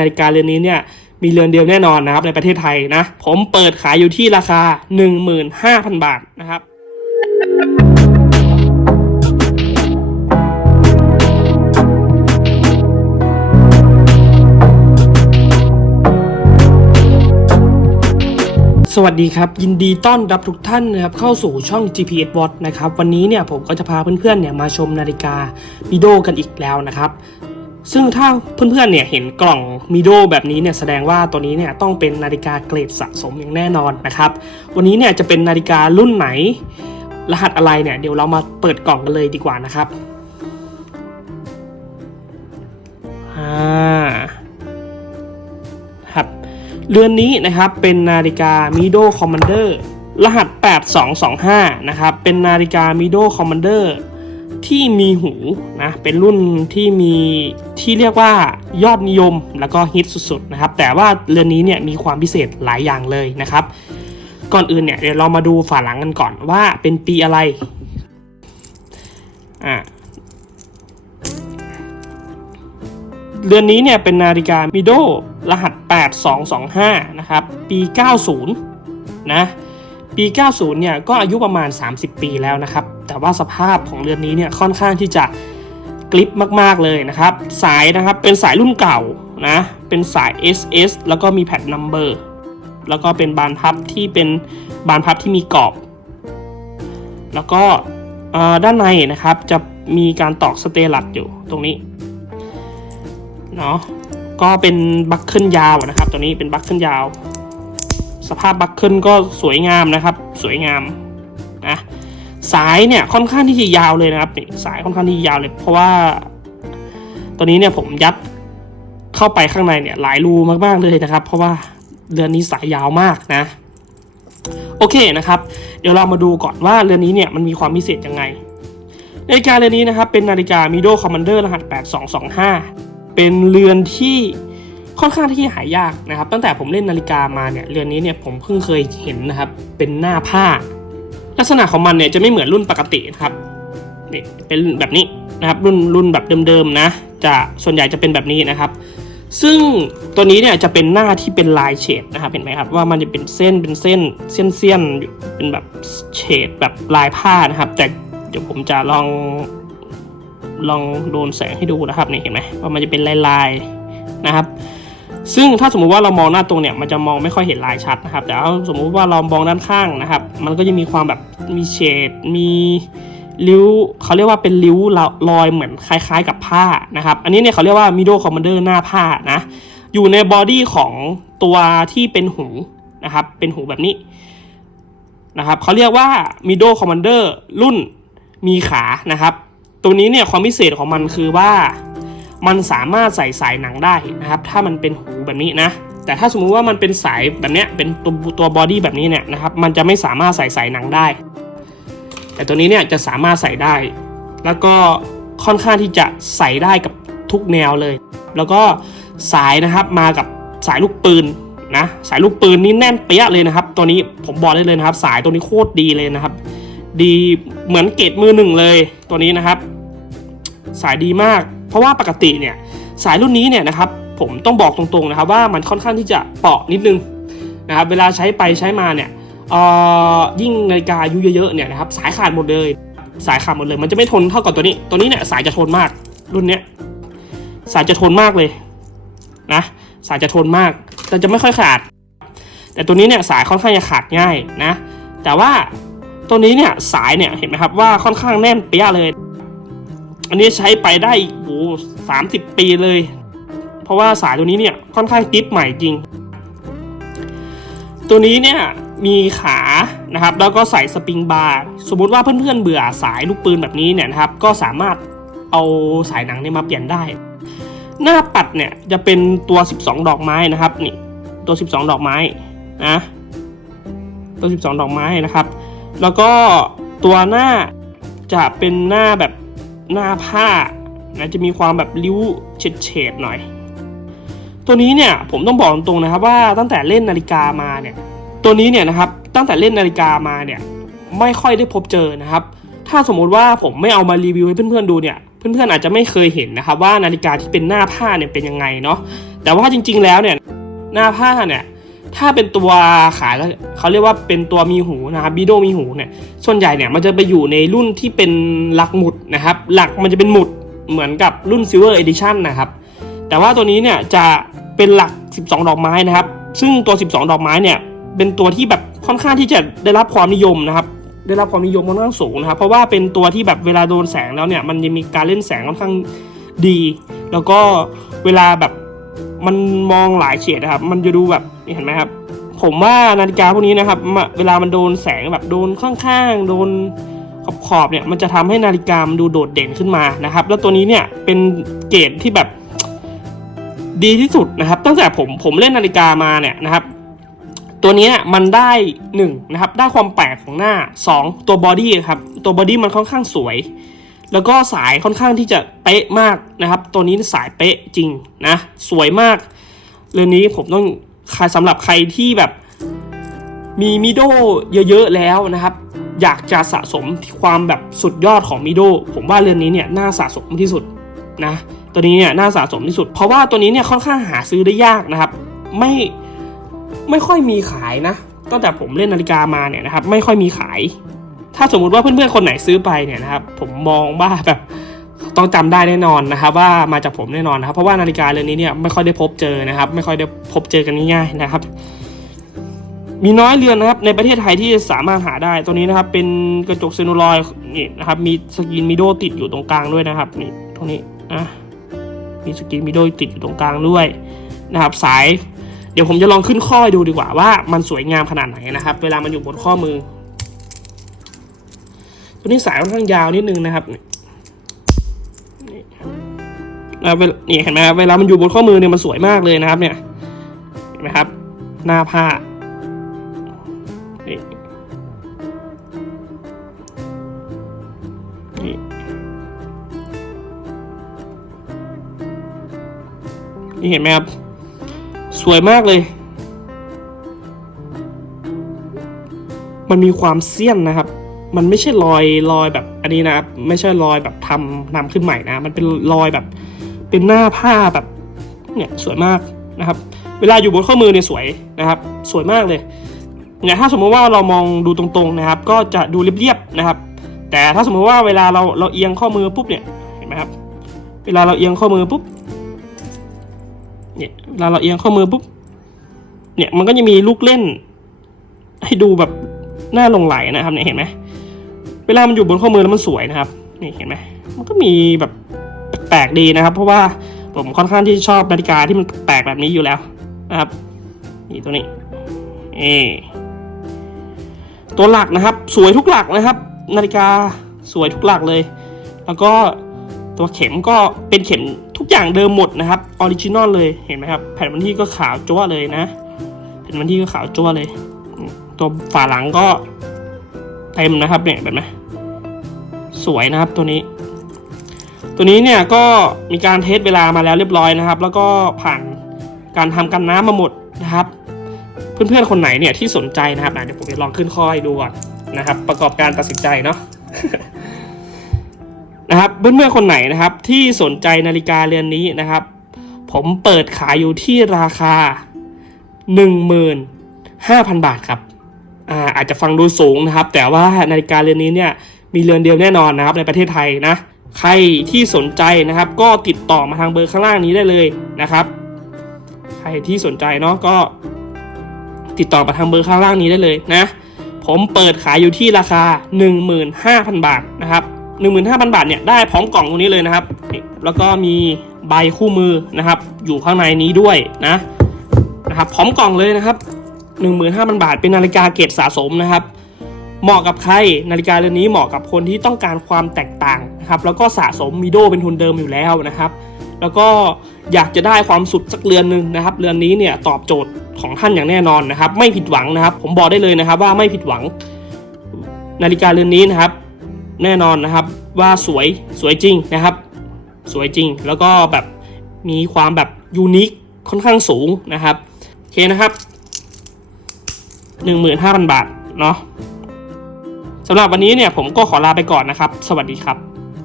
นาฬิกาเรือนนี้เนี่ยมีเรือนเดียวแน่นอนนะครับในประเทศไทยนะ ผมเปิดขายอยู่ที่ราคา 15,000 บาทนะครับสวัสดีครับ ยินดีต้อนรับทุกท่านนะครับเข้าสู่ช่อง GPS Watch นะครับ วันนี้เนี่ยผมก็จะพาเพื่อนๆเนี่ยมาชมนาฬิกามิโดกันอีกแล้วนะครับ ซึ่งถ้าเพื่อนๆเนี่ยเห็นกล่องมิโดแบบนี้เนี่ยแสดงว่าตัวนี้เนี่ยต้องเป็นนาฬิกาเกรดสะสมอย่างแน่นอนนะครับ วันนี้เนี่ยจะเป็นนาฬิการุ่นไหน รหัสอะไรเนี่ยเดี๋ยวเรามาเปิดกล่องกันเลยดีกว่านะครับอ่าครับเรือนนี้นะครับเป็นนาฬิกา Mido Commander รหัส 8225 นะครับ เป็นนาฬิกา Mido Commander ที่มีหูนะเป็นรุ่นที่มีที่เรียกว่ายอดนิยมแล้วก็ฮิตสุดๆนะครับแต่ว่าเรือนนี้เนี่ยมีความพิเศษหลายอย่างเลยนะครับ ก่อนอื่นเนี่ยเดี๋ยวเรามาดูฝาหลังกันก่อนว่าเป็นปีอะไรอ่าเรือนนี้เนี่ยเป็นนาฬิกามิโดรหัส 8225 นะครับ ปี 90 นะ ปี 90 เนี่ยก็อายุประมาณ 30 ปีแล้วนะครับ แต่ว่าสภาพของเรือนนี้เนี่ยค่อนข้างที่จะกลิปมาก ๆเลยนะครับ สายนะครับเป็นสายรุ่นเก่านะเป็นสาย SS แล้วก็มีแพดนัมเบอร์แล้วก็เป็นบานพับที่เป็นบานพับที่มีกรอบ แล้วก็ด้านในนะครับจะมีการตอกสเตลัดอยู่ตรงนี้เนาะก็เป็นบัคเคิลยาวนะครับ ตัวนี้เป็นบัคเคิลยาว สภาพบัคเคิลก็สวยงามนะครับ สวยงามนะ สายเนี่ยค่อนข้างที่จะยาวเลยนะครับนี่สายค่อนข้างที่ยาวเลย เพราะว่า ตัวนี้เนี่ยผมยัดเข้าไปข้างในเนี่ยหลายรูมากๆเลยนะครับ เพราะว่าเรือนนี้สายยาวมากนะ โอเคนะครับ เดี๋ยวเรามาดูก่อนว่าเรือนนี้เนี่ยมันมีความพิเศษยังไงนาฬิกาเรือนนี้นะครับ เป็นนาฬิกา Mido Commander รหัส 8225 เป็นเรือนที่ค่อนข้างที่หายากนะครับ ตั้งแต่ผมเล่นนาฬิกามาเนี่ยเรือนนี้เนี่ยผมเพิ่งเคยเห็นนะครับ เป็นหน้าผ้า ลักษณะของมันเนี่ยจะไม่เหมือนรุ่นปกตินะครับนี่เป็นแบบนี้นะครับรุ่นรุ่นแบบเดิมๆนะ จะส่วนใหญ่จะเป็นแบบนี้นะครับ ซึ่งตัวนี้เนี่ยจะเป็นหน้าที่เป็นลายเฉดนะครับเห็นไหมครับว่ามันจะเป็นเส้นเป็นเส้นเส้นเส้นๆเป็นแบบเฉดแบบลายผ้านะครับ แต่เดี๋ยวผมจะลองลองโดนแสงให้ดูนะครับนี่เห็นไหมว่ามันจะเป็นลายๆนะครับ ซึ่งถ้าสมมุติว่าเรามองหน้าตรงเนี่ยมันจะมองไม่ค่อยเห็นลายชัดนะครับ แต่ถ้าสมมุติว่าเรามองด้านข้างนะครับ มันก็จะมีความแบบมีเฉดมีริ้วเขาเรียกว่าเป็นริ้วรอยเหมือนคล้ายๆ กับผ้านะครับ อันนี้เนี่ยเขาเรียกว่า Mido Commander หน้าผ้านะ อยู่ในบอดี้ของตัวที่เป็นหูนะครับ เป็นหูแบบนี้นะครับเขาเรียกว่า Mido Commander รุ่นมีขานะครับ ตัวนี้เนี่ยความพิเศษของมันคือว่า มันสามารถใส่สายหนังได้นะครับ ถ้ามันเป็นหูแบบนี้นะ แต่ถ้าสมมุติว่ามันเป็นสายแบบเนี้ยเป็นตัวตัวบอดี้แบบนี้เนี่ยนะครับ มันจะไม่สามารถใส่สายหนังได้ แต่ตัวนี้เนี่ยจะสามารถใส่ได้ แล้วก็ค่อนข้างที่จะใส่ได้กับทุกแนวเลย แล้วก็สายนะครับมากับสายลูกปืนนะสายลูกปืนนี่แน่นเปี้ยเลยนะครับ ตัวนี้ผมบอกได้เลยนะครับ สายตัวนี้โคตรดีเลยนะครับ ดีเหมือนเกรดมือหนึ่งเลยตัวนี้นะครับ สายดีมาก เพราะว่าปกติเนี่ยสายรุ่นนี้เนี่ยนะครับผมต้องบอกตรงๆนะครับว่ามันค่อนข้างที่จะเปราะนิดนึงนะครับเวลาใช้ไปใช้มาเนี่ยยิ่งนาฬิกาอายุเยอะๆเนี่ยนะครับสายขาดหมดเลย สายขาดหมดเลยมันจะไม่ทนเท่ากับตัวนี้ตัวนี้เนี่ยสายจะทนมากรุ่นเนี้ยสายจะทนมากเลยนะสายจะทนมากแต่จะไม่ค่อยขาด แต่ตัวนี้เนี่ยสายค่อนข้างจะขาดง่ายนะแต่ว่าตัวนี้เนี่ยสายเนี่ยเห็นไหมครับว่าค่อนข้างแน่นเปี้ยเลย อันนี้ใช้ไปได้โอ้สามสิบปีเลย เพราะว่าสายตัวนี้เนี่ยค่อนข้างกิ๊บใหม่จริง ตัวนี้เนี่ยมีขานะครับ แล้วก็ใส่สปริงบาร์สมมุติว่าเพื่อนๆเบื่อสายลูกปืนแบบนี้เนี่ยนะครับ ก็สามารถเอาสายหนังเนี่ยมาเปลี่ยนได้ หน้าปัดเนี่ยจะเป็นตัว 12 ดอกไม้นะครับนี่ตัว 12 ดอกไม้นะตัว 12 ดอกไม้นะครับ แล้วก็ตัวหน้าจะเป็นหน้าแบบ หน้าผ้านะจะมีความแบบริ้วเฉดๆหน่อย ตัวนี้เนี่ยผมต้องบอกตรงๆนะครับว่าตั้งแต่เล่นนาฬิกามาเนี่ยตัวนี้เนี่ยนะครับตั้งแต่เล่นนาฬิกามาเนี่ยไม่ค่อยได้พบเจอนะครับ ถ้าสมมุติว่าผมไม่เอามารีวิวให้เพื่อนๆดูเนี่ยเพื่อนๆอาจจะไม่เคยเห็นนะครับว่านาฬิกาที่เป็นหน้าผ้าเนี่ยเป็นยังไงเนาะแต่ว่าจริงๆแล้วเนี่ยหน้าผ้าเนี่ย ถ้าเป็นตัวขายเขาเรียกว่าเป็นตัวมีหูนะครับบีโดมีหูเนี่ยส่วนใหญ่เนี่ยมันจะไปอยู่ในรุ่นที่เป็นหลักหมุดนะครับหลักมันจะเป็นหมุดเหมือนกับรุ่น Silver Edition นะครับแต่ว่าตัวนี้เนี่ยจะเป็นหลัก 12 ดอกไม้นะครับ ซึ่งตัว 12 ดอกไม้เนี่ยเป็นตัวที่แบบค่อนข้างที่จะได้รับความนิยมนะครับได้รับความนิยมค่อนข้างสูงนะครับ เพราะว่าเป็นตัวที่แบบเวลาโดนแสงแล้วเนี่ยมันจะมีการเล่นแสงค่อนข้างดี แล้วก็เวลาแบบ มันมองหลายเฉดนะครับ มันจะดูแบบนี่เห็นไหมครับ ผมว่านาฬิกาพวกนี้นะครับ เวลามันโดนแสงแบบโดนข้างๆ โดนขอบขอบๆเนี่ย มันจะทำให้นาฬิกามันดูโดดเด่นขึ้นมานะครับ แล้วตัวนี้เนี่ยเป็นเกรดที่แบบดีที่สุดนะครับ ตั้งแต่ผมผมเล่นนาฬิกามาเนี่ยนะครับ ตัวนี้เนี่ยมันได้1นะครับ ได้ความแปลกของหน้า 2 ตัวบอดี้ครับ ตัวบอดี้มันค่อนข้างสวย แล้วก็สายค่อนข้างที่จะเป๊ะมากนะครับ ตัวนี้สายเป๊ะจริงนะ สวยมาก เรื่องนี้ผมต้องสำหรับใครที่แบบมีมิโดเยอะๆแล้วนะครับ อยากจะสะสมความแบบสุดยอดของมิโดผมว่าเรือนนี้เนี่ยน่าสะสมที่สุดนะตัวนี้เนี่ยน่าสะสมที่สุด เพราะว่าตัวนี้เนี่ยค่อนข้างหาซื้อได้ยากนะครับ ไม่ไม่ค่อยมีขายนะตั้งแต่ผมเล่นนาฬิกามาเนี่ยนะครับ ไม่ค่อยมีขาย ถ้าสมมุติว่าเพื่อนๆคนไหนซื้อไปเนี่ยนะครับผมมองว่าแบบต้องจำได้แน่นอนนะครับว่ามาจากผมแน่นอนนะครับ เพราะว่านาฬิกาเรือนนี้เนี่ยไม่ค่อยได้พบเจอนะครับ ไม่ค่อยได้พบเจอกันง่ายๆนะครับ มีน้อยเรือนนะครับในประเทศไทยที่สามารถหาได้ตัวนี้นะครับ เป็นกระจกเซนูลอยนี่นะครับ มีสกรีนมิโดติดอยู่ตรงกลางด้วยนะครับนี่ตรงนี้อะมีสกรีนมิโดติดอยู่ตรงกลางด้วยนะครับ สาย เดี๋ยวผมจะลองขึ้นข้อให้ดูดีกว่าว่ามันสวยงามขนาดไหนนะครับ เวลามันอยู่บนข้อมือ ตัวนี้สายค่อนข้างยาวนิดนึงนะครับนี่เวลานี่เห็นไหมครับเวลามันอยู่บนข้อมือเนี่ยมันสวยมากเลยนะครับ เนี่ยเห็นไหมครับ หน้าผ้านี่นี่นี่เห็นไหมครับ สวยมากเลย มันมีความเสี้ยนนะครับ มันไม่ใช่รอยรอยแบบอันนี้นะครับไม่ใช่รอยแบบทำนำขึ้นใหม่นะ มันเป็นรอยแบบเป็นหน้าผ้าแบบเนี่ยสวยมากนะครับ เวลาอยู่บนข้อมือเนี่ยสวยนะครับ สวยมากเลยเนี่ยถ้าสมมติว่าเรามองดูตรงๆนะครับ ก็จะดูเรียบๆนะครับ แต่ถ้าสมมติว่าเวลาเราเราเอียงข้อมือปุ๊บเนี่ยเห็นไหมครับ เวลาเราเอียงข้อมือปุ๊บเนี่ยเวลาเราเอียงข้อมือปุ๊บเนี่ยมันก็จะมีลูกเล่น ให้ดูแบบน่าลงไหลนะครับเนี่ยเห็นไหม เวลามันอยู่บนข้อมือแล้วมันสวยนะครับนี่เห็นไหมมันก็มีแบบแปลกๆดีนะครับ เพราะว่าผมค่อนข้างที่ชอบนาฬิกาที่มันแปลกแบบนี้อยู่แล้วนะครับนี่ตัวนี้เอตัวหลักนะครับ สวยทุกหลักนะครับ นาฬิกาสวยทุกหลักเลย แล้วก็ตัวเข็มก็เป็นเข็มทุกอย่างเดิมหมดนะครับออริจินอลเลยเห็นไหมครับ แผ่นวันที่ก็ขาวจั๊วเลยนะแผ่นวันที่ก็ขาวจั๊วเลย ตัวฝาหลังก็ เต็มนะครับเนี่ยแบบนี้สวยนะครับตัวนี้ ตัวนี้เนี่ยก็มีการเทสเวลามาแล้วเรียบร้อยนะครับ แล้วก็ผ่านการทำกันน้ำมาหมดนะครับ เพื่อนๆคนไหนเนี่ยที่สนใจนะครับเดี๋ยวผมจะลองขึ้นข้อให้ดูก่อนนะครับ ประกอบการตัดสินใจเนาะนะครับเพื่อนๆคนไหนนะครับ ที่สนใจนาฬิกาเรือนนี้นะครับ ผมเปิดขายอยู่ที่ราคา 15,000 บาทครับ อ่าอาจจะฟังดูสูงนะครับ แต่ว่านาฬิกาเรือนนี้เนี่ยมีเรือนเดียวแน่นอนนะครับในประเทศไทยนะ ใครที่สนใจนะครับ ก็ติดต่อมาทางเบอร์ข้างล่างนี้ได้เลยนะครับ ใครที่สนใจเนาะก็ ติดต่อมาทางเบอร์ข้างล่างนี้ได้เลยนะ ผมเปิดขายอยู่ที่ราคา 15,000 บาทนะครับ15,000 บาทเนี่ยได้พร้อมกล่องตรงนี้เลยนะครับ แล้วก็มีใบคู่มือนะครับ อยู่ข้างในนี้ด้วยนะนะครับ พร้อมกล่องเลยนะครับ 15,000 บาท เป็นนาฬิกาเกรดสะสมนะครับ เหมาะกับใครนาฬิกาเรือนนี้เหมาะกับคนที่ต้องการความแตกต่างนะครับ แล้วก็สะสมมิโดเป็นทุนเดิมอยู่แล้วนะครับ แล้วก็อยากจะได้ความสุดสักเรือนหนึ่งนะครับ เรือนนี้เนี่ยตอบโจทย์ของท่านอย่างแน่นอนนะครับ ไม่ผิดหวังนะครับ ผมบอกได้เลยนะครับ ว่าไม่ผิดหวัง นาฬิกาเรือนนี้นะครับ แน่นอนนะครับว่าสวยสวยจริงนะครับ สวยจริงแล้วก็แบบมีความแบบยูนิคค่อนข้างสูงนะครับโอเคนะครับ 15,000 บาทเนาะสำหรับวันนี้เนี่ยผมก็ขอลาไปก่อนนะครับ สวัสดีครับ